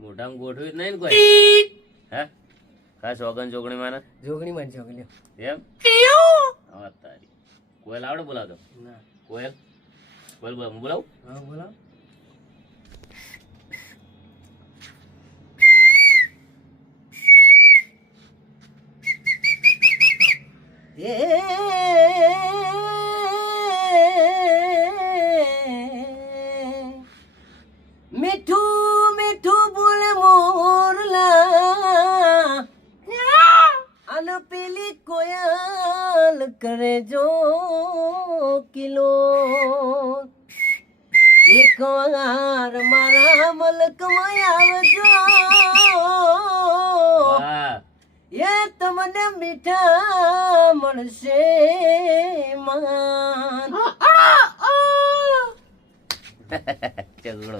મોઢામાં ગોઠવી જ નહીં ને કોઈ હે કા સોગન ચોકણી માને જોગણી માં જોગણી એમ હા તારી કોયલ આવડે બોલાવતો ના કોયલ કોયલ બોલાવ હું બોલાવું હા બોલો મીઠું મીઠું બોલે મોરલા અને પેલી કોયલ કરે જો કિલો એક વાર મારા મલકમાં આવજો વાહ એ તમને મીઠા મળશે માન ચગડો